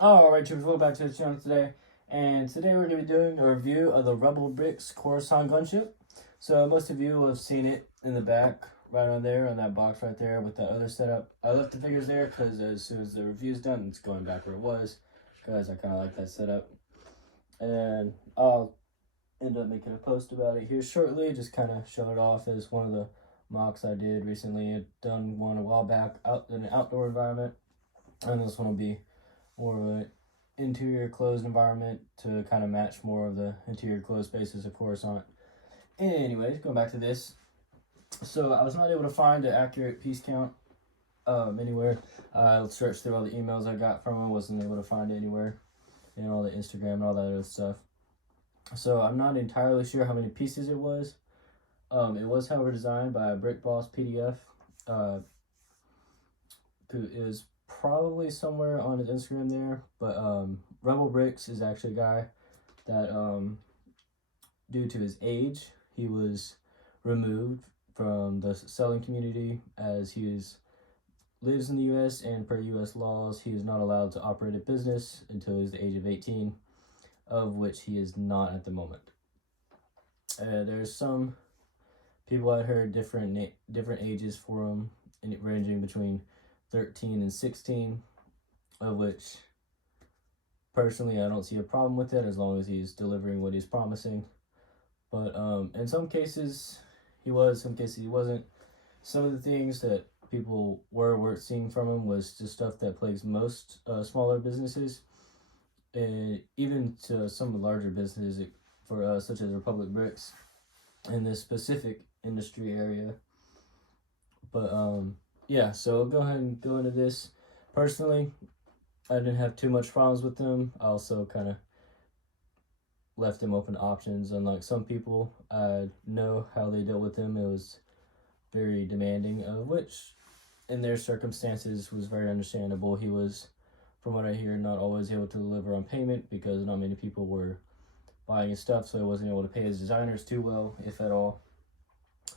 Alright, troops, welcome back to the channel today. And today we're going to be doing a review of the Rebel Brix Coruscant gunship. So most of you will have seen it in the back, right on there, on that box right there with that other setup. I left the figures there because as soon as the review's done, it's going back where it was, because I kind of like that setup. And I'll end up making a post about it here shortly, just kind of show it off as one of the mocks I did recently. I'd done one a while back out in an outdoor environment, and this one will be more of an interior closed environment to kind of match more of the interior closed spaces of Coruscant. Anyways, going back to this. So I was not able to find an accurate piece count anywhere. I searched through all the emails I got from him, wasn't able to find it anywhere, and all the Instagram and all that other stuff. So I'm not entirely sure how many pieces it was. It was, however, designed by Brix Police PDF. Who is probably somewhere on his Instagram there, but Rebel Brix is actually a guy that due to his age, he was removed from the selling community as lives in the U.S. and per U.S. laws, he is not allowed to operate a business until he's the age of 18, of which he is not at the moment. There's some people I heard different ages for him, ranging between 13 and 16, of which personally I don't see a problem with it as long as he's delivering what he's promising. But in some cases he was, some cases he wasn't. Some of the things that people were seeing from him was just stuff that plagues most smaller businesses, and even to some larger businesses for such as Republic Brix in this specific industry area. But yeah, so I'll go ahead and go into this. Personally, I didn't have too much problems with them. I also kind of left them open options. Unlike some people, I know how they dealt with them. It was very demanding, which in their circumstances was very understandable. He was, from what I hear, not always able to deliver on payment because not many people were buying his stuff, so he wasn't able to pay his designers too well, if at all.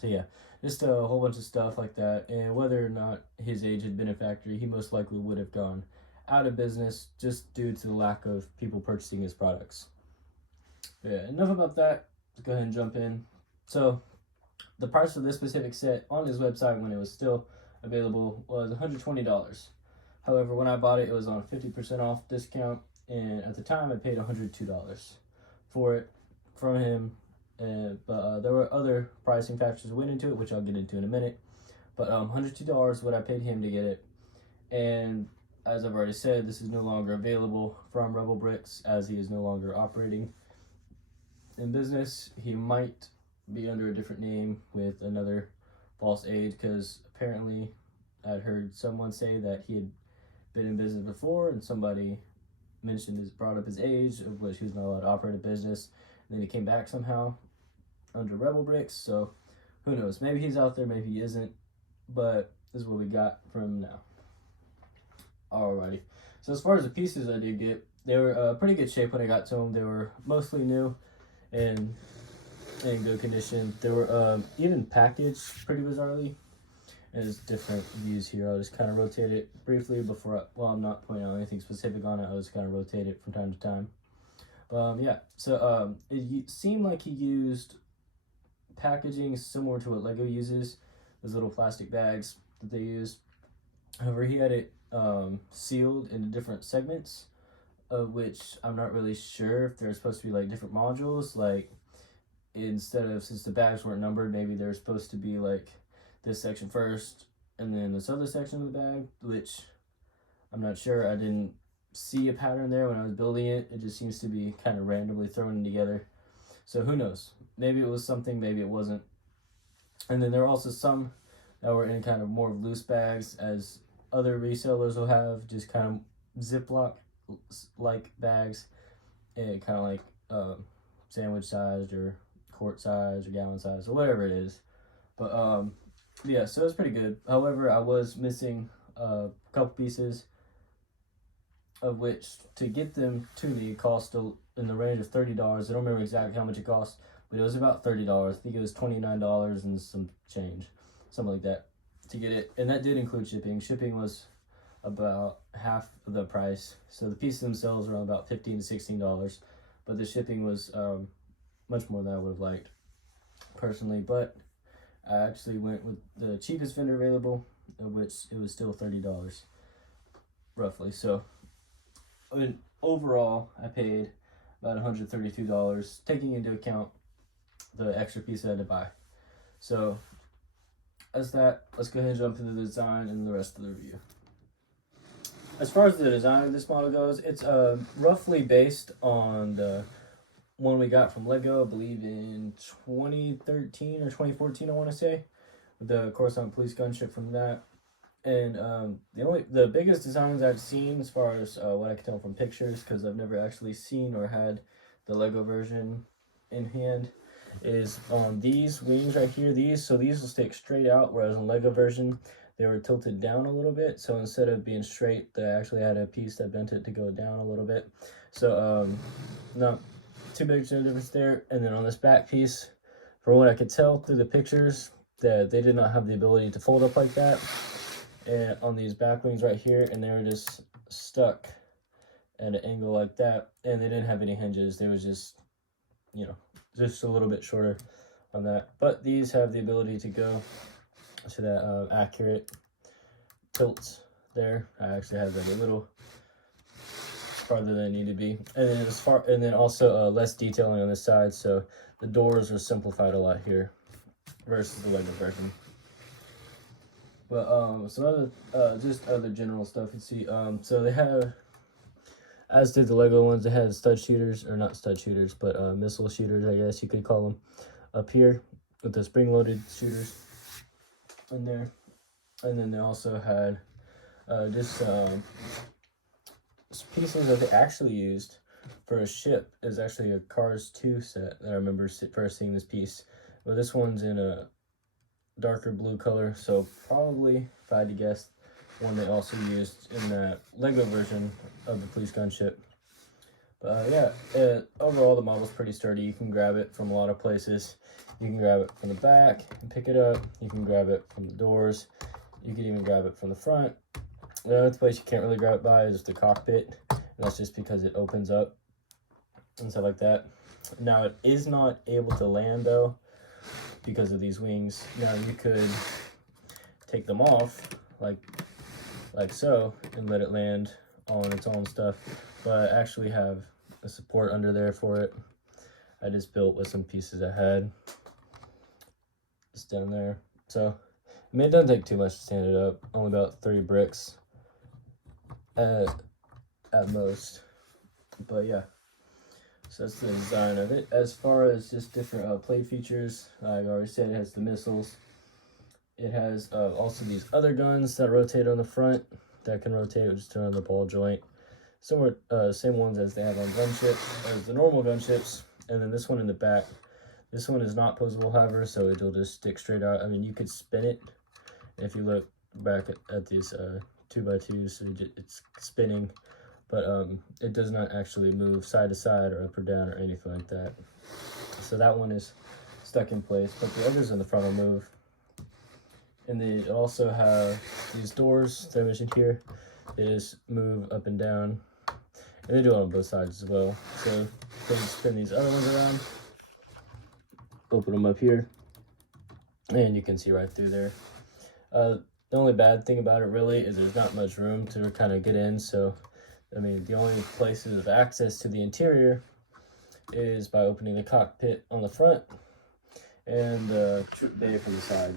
So yeah, just a whole bunch of stuff like that. And whether or not his age had been a factor, he most likely would have gone out of business just due to the lack of people purchasing his products. Yeah, enough about that. Let's go ahead and jump in. So the price of this specific set on his website when it was still available was $120. However, when I bought it, it was on 50% off discount, and at the time I paid $102 for it from him. But there were other pricing factors that went into it, which I'll get into in a minute. But $102 is what I paid him to get it. And as I've already said, this is no longer available from Rebel Brix as he is no longer operating in business. He might be under a different name with another false age, because apparently I'd heard someone say that he had been in business before and somebody brought up his age, of which he was not allowed to operate a business. And then he came back somehow under Rebel Brix, so who knows? Maybe he's out there, maybe he isn't, but this is what we got from him now. Alrighty, so as far as the pieces I did get, they were pretty good shape when I got to them. They were mostly new and in good condition. They were even packaged pretty bizarrely. And there's different views here. I'll just kind of rotate it briefly before I'm not pointing out anything specific on it. I'll just kind of rotate it from time to time. Yeah, so it seemed like he used packaging similar to what Lego uses, those little plastic bags that they use. However, he had it sealed into different segments, of which I'm not really sure if they're supposed to be like different modules. Like, since the bags weren't numbered, maybe they're supposed to be like this section first and then this other section of the bag, which I'm not sure. I didn't see a pattern there when I was building it. It just seems to be kind of randomly thrown together. So who knows? Maybe it was something, maybe it wasn't. And then there were also some that were in kind of more loose bags, as other resellers will have, just kind of Ziploc like bags, and kind of like sandwich sized or quart size or gallon size or whatever it is. But yeah, so it's pretty good. However, I was missing a couple pieces, of which to get them to me cost in the range of $30. I don't remember exactly how much it cost, but it was about $30. I think it was $29 and some change, something like that, to get it. And that did include shipping. Shipping was about half of the price. So the pieces themselves were about $15 to $16, but the shipping was much more than I would have liked personally. But I actually went with the cheapest vendor available, which it was still $30 roughly. So overall, I paid about $132, taking into account the extra piece I had to buy. So that's that. Let's go ahead and jump into the design and the rest of the review. As far as the design of this model goes, it's roughly based on the one we got from Lego, I believe in 2013 or 2014, I want to say. The Coruscant Police gunship from that. And the biggest designs I've seen, as far as what I can tell from pictures, because I've never actually seen or had the Lego version in hand, is on these wings right here. So these will stick straight out, whereas in the Lego version they were tilted down a little bit. So instead of being straight, they actually had a piece that bent it to go down a little bit. So not too big of a difference there. And then on this back piece, from what I could tell through the pictures, that they did not have the ability to fold up like that. And on these back wings right here, and they were just stuck at an angle like that, and they didn't have any hinges. They was just, you know, just a little bit shorter on that. But these have the ability to go to that accurate tilt there. I actually had that a little farther than it needed to be, and then also less detailing on this side, so the doors are simplified a lot here versus the Lego version. But some other just other general stuff you see. So they have, as did the Lego ones, they had stud shooters, or not stud shooters, but missile shooters, I guess you could call them, up here with the spring-loaded shooters in there. And then they also had just pieces that they actually used for a ship. Is actually a Cars 2 set that I remember first seeing this piece. But this one's in a darker blue color, so probably, if I had to guess, one they also used in that Lego version of the police gunship. But yeah, overall the model's pretty sturdy. You can grab it from a lot of places. You can grab it from the back and pick it up. You can grab it from the doors. You can even grab it from the front. The other place you can't really grab it by is the cockpit, and that's just because it opens up and stuff like that. Now it is not able to land though, because of these wings. Now you could take them off like so and let it land on its own stuff, but I actually have a support under there for it. I just built with some pieces I had just down there. So I mean, it doesn't take too much to stand it up, only about 3 bricks at most. But yeah, so that's the design of it. As far as just different play features, like I already said, it has the missiles. It has also these other guns that rotate on the front, that can rotate or just turn on the ball joint. Similar, same ones as they have on gunships, as the normal gunships. And then this one in the back. This one is not posable, however, so it'll just stick straight out. I mean, you could spin it. If you look back at these 2x2s, so it's spinning. But it does not actually move side to side or up or down or anything like that. So that one is stuck in place, but the others in the front will move. And they also have these doors that I mentioned here. They just move up and down. And they do it on both sides as well. So you can spin these other ones around, open them up here, and you can see right through there. The only bad thing about it really is there's not much room to kind of get in, so I mean, the only places of access to the interior is by opening the cockpit on the front and the troop bay from the side.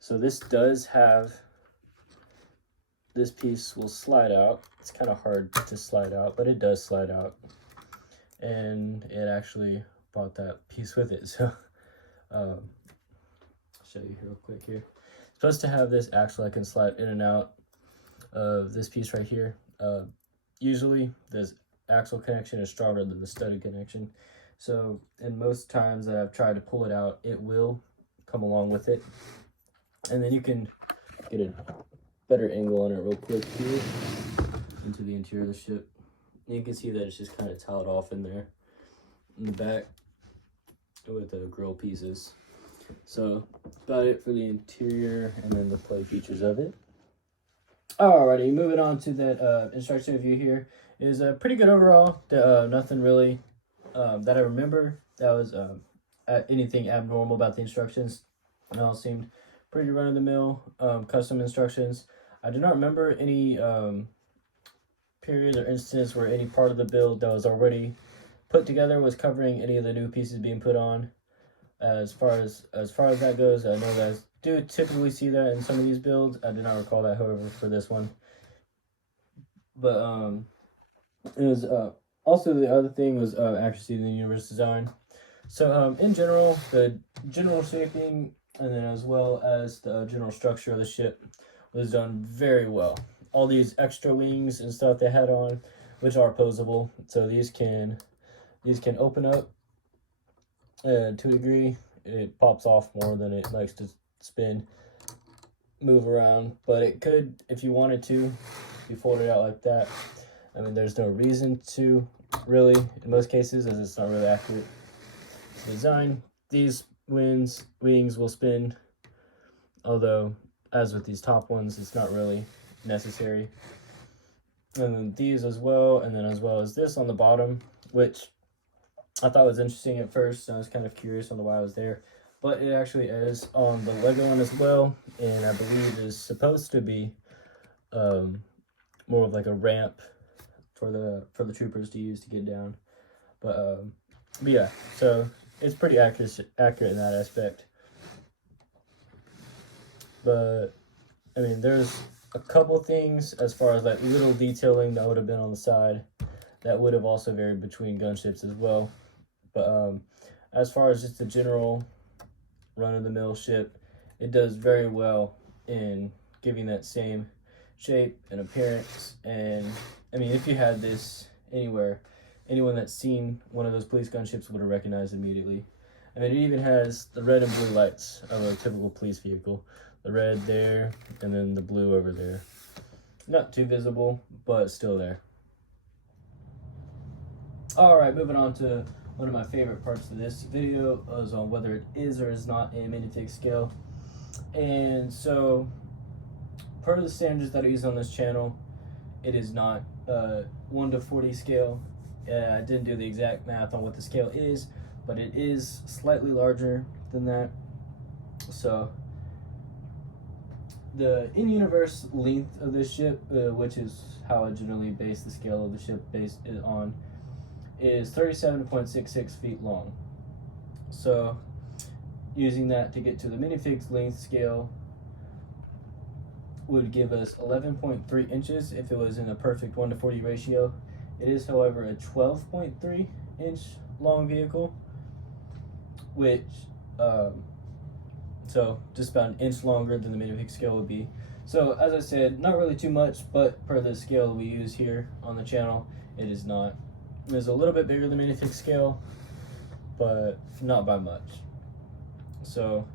So this does have, this piece will slide out. It's kind of hard to slide out, but it does slide out. And it actually bought that piece with it. So I'll show you real quick here. It's supposed to have this axle I can slide in and out of this piece right here. Usually this axle connection is stronger than the studded connection. So in most times that I've tried to pull it out, it will come along with it. And then you can get a better angle on it real quick here into the interior of the ship. And you can see that it's just kind of tiled off in there in the back with the grill pieces. So about it for the interior and then the play features of it. Alrighty, moving on to that instruction review here is pretty good overall. Nothing really that I remember that was anything abnormal about the instructions. It all seemed pretty run of the mill custom instructions. I do not remember any period or instance where any part of the build that was already put together was covering any of the new pieces being put on. As far as that goes, I know that I do typically see that in some of these builds. I do not recall that, however, for this one. But it was also the other thing was accuracy in the universe design. So in general, the general shaping and then as well as the general structure of the ship was done very well. All these extra wings and stuff they had on, which are posable, so these can open up to a degree. It pops off more than it likes to spin, move around, but it could, if you wanted to, if you fold it out like that. I mean, there's no reason to, really, in most cases, as it's not really accurate design. These wings will spin, although, as with these top ones, it's not really necessary. And then these as well, and then as well as this on the bottom, which I thought was interesting at first. I was kind of curious on why it was there, but it actually is on the Lego one as well, and I believe is supposed to be more of like a ramp for the troopers to use to get down. But yeah, so it's pretty accurate in that aspect. But I mean, there's a couple things as far as like little detailing that would have been on the side that would have also varied between gunships as well. But as far as just the general run-of-the-mill ship, it does very well in giving that same shape and appearance. And I mean, if you had this anywhere, anyone that's seen one of those police gunships would have recognized immediately. I mean, it even has the red and blue lights of a typical police vehicle. The red there, and then the blue over there. Not too visible, but still there. Alright, moving on to one of my favorite parts of this video is on whether it is or is not a minifig scale. And so, per the standards that I use on this channel, it is not a 1 to 40 scale. I didn't do the exact math on what the scale is, but it is slightly larger than that. So, the in-universe length of this ship, which is how I generally base the scale of the ship based on, is 37.66 feet long. So using that to get to the minifig's length scale would give us 11.3 inches if it was in a perfect 1 to 40 ratio. It is, however, a 12.3 inch long vehicle, which so just about an inch longer than the minifig scale would be. So as I said, not really too much, but per the scale we use here on the channel, it is not. It is a little bit bigger than the minifig scale, but not by much. So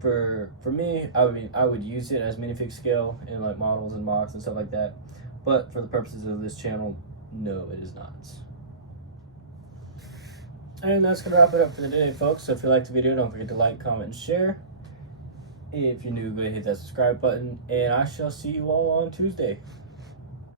for me, I would use it as minifig scale in like models and mocks and stuff like that. But for the purposes of this channel, no, it is not. And that's going to wrap it up for the day, folks. So if you liked the video, don't forget to like, comment, and share. If you're new, go ahead and hit that subscribe button. And I shall see you all on Tuesday.